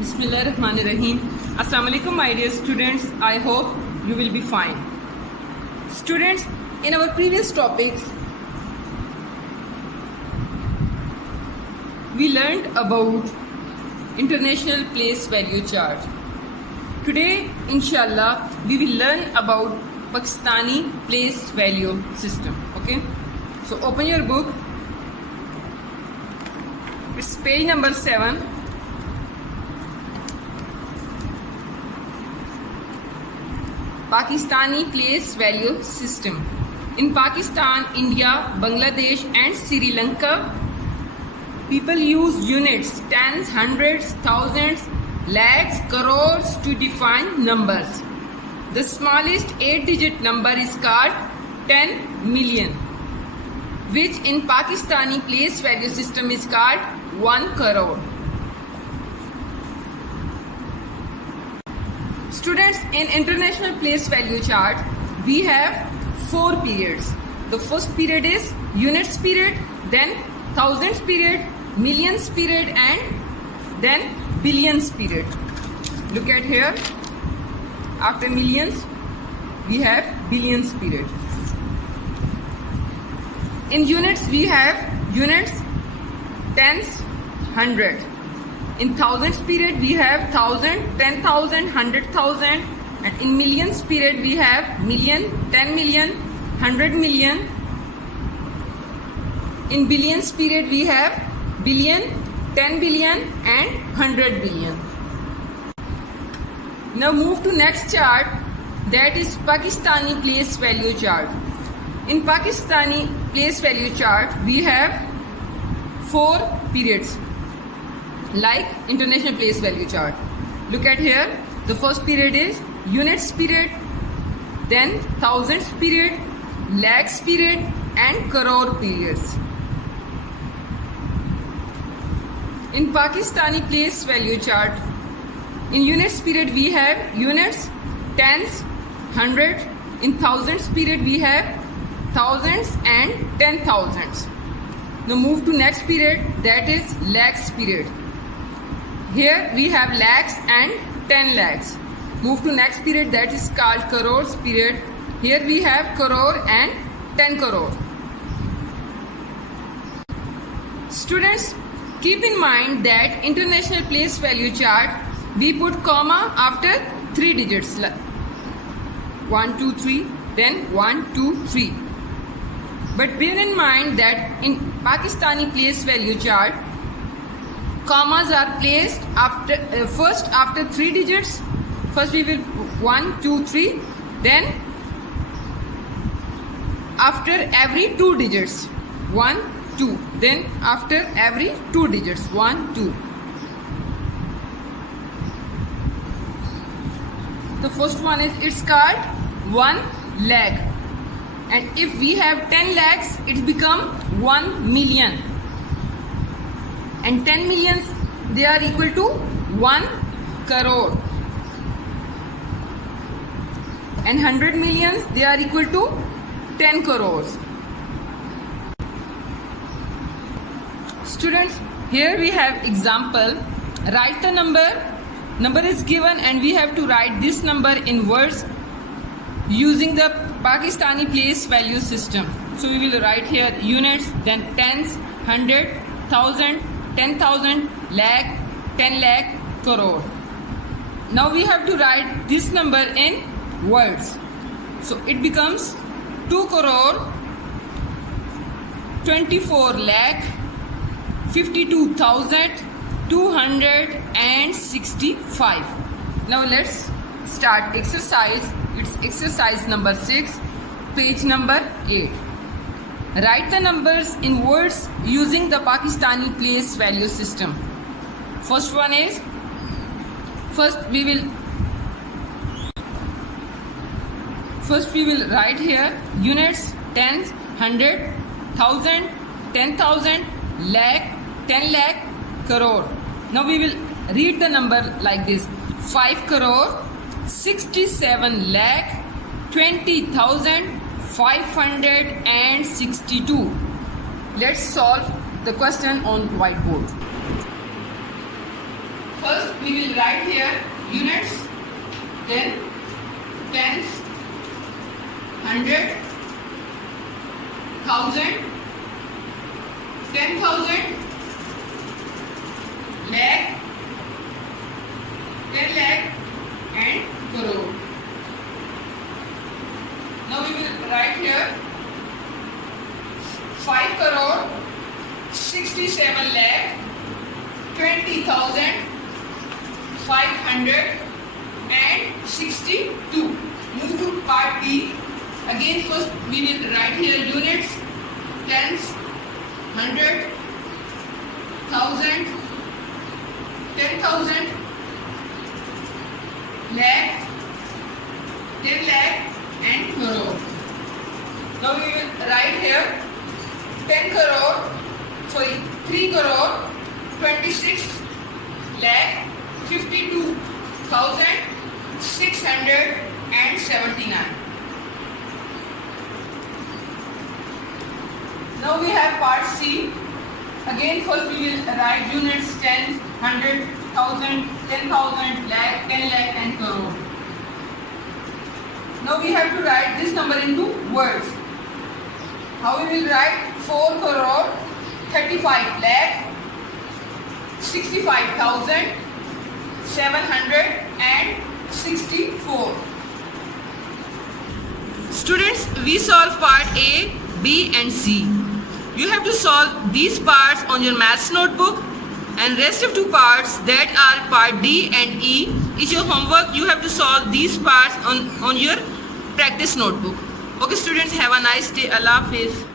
Bismillahirrahmanirrahim. Assalamu alaikum, my dear students. I hope you will be fine. Students, in our previous topics, we learned about international place value chart. Today, inshallah, we will learn about Pakistani place value system. Okay? So open your book. It's page number 7. Pakistani place value system. In Pakistan, India, Bangladesh and Sri Lanka, people use units, tens, hundreds, thousands, lakhs, crores to define numbers. The smallest 8-digit number is called 10 million, which in Pakistani place value system is called 1 crore. Students, in international place value chart, we have 4 periods. The first period is units period, then thousands period, millions period and then billions period. Look at here. After millions, we have billions period. In units, we have units, tens, hundred. In thousands period, we have 1,000, 10,000, 100,000. And in millions period, we have million, 10 million, 100 million. In billions period, we have billion, 10 billion and 100 billion. Now move to next chart, that is Pakistani place value chart. In Pakistani place value chart, we have 4 periods like international place value chart. Look at here. The first period is units period, then thousands period, lakhs period and crore periods. In Pakistani place value chart, in units period we have units, tens, hundred. In thousands period we have thousands and 10,000s. Now move to next period, that is lakhs period. Here we have lakhs and 10 lakhs. Move to next period, that is called crores period. Here we have crore and 10 crore. Students, keep in mind that international place value chart, we put comma after 3 digits. 1, 2, 3, then 1, 2, 3. But bear in mind that in Pakistani place value chart, commas are placed after first after 3 digits. First we will 1, 2, 3. Then after every 2 digits 1, 2. Then after every 2 digits 1, 2. The first one is, it's called 1 lakh. And if we have 10 lakhs, it's become 1 million. And 10 millions, they are equal to 1 crore. And 100 millions, they are equal to 10 crores. Students, here we have example. Write the number. Number is given and we have to write this number in words using the Pakistani place value system. So we will write here units, then tens, 100, 1,000, 10,000, lakh, 10 lakh, crore. Now we have to write this number in words. So it becomes 2 crore, 24 lakh, 52,265. Now let's start exercise. It's exercise number 6, page number 8. Write the numbers in words using the Pakistani place value system. First one is, first we will write here units, tens, 100, 1,000, 10,000, lakh, 10 lakh, crore. Now we will read the number like this: 5 crore, 67 lakh, 20,562. Let's solve the question on whiteboard. First we will write here units, then tens, hundred, thousand, 10,000, lakh, 10 lakh and crore. Now we will write here 5 crore, 67 lakh, 20,562. Move to part B. Again first we will write here units, tens, hundred, thousand, 10,000, lakh, 10 lakh and crore. Now we will write here 3 crore, 26 lakh, 52,679. Now we have part C. Again first we will write units, tens, hundred, thousand, 10,000, lakh, 10 lakh and crore. Now we have to write this number into words. How we will write 4 crore, 35 lakh, 65,764. Students, we solve part A, B and C. You have to solve these parts on your maths notebook, and rest of 2 parts that are part D and E is your homework. You have to solve these parts on your practice notebook. Okay students, have a nice day. Allah Hafiz.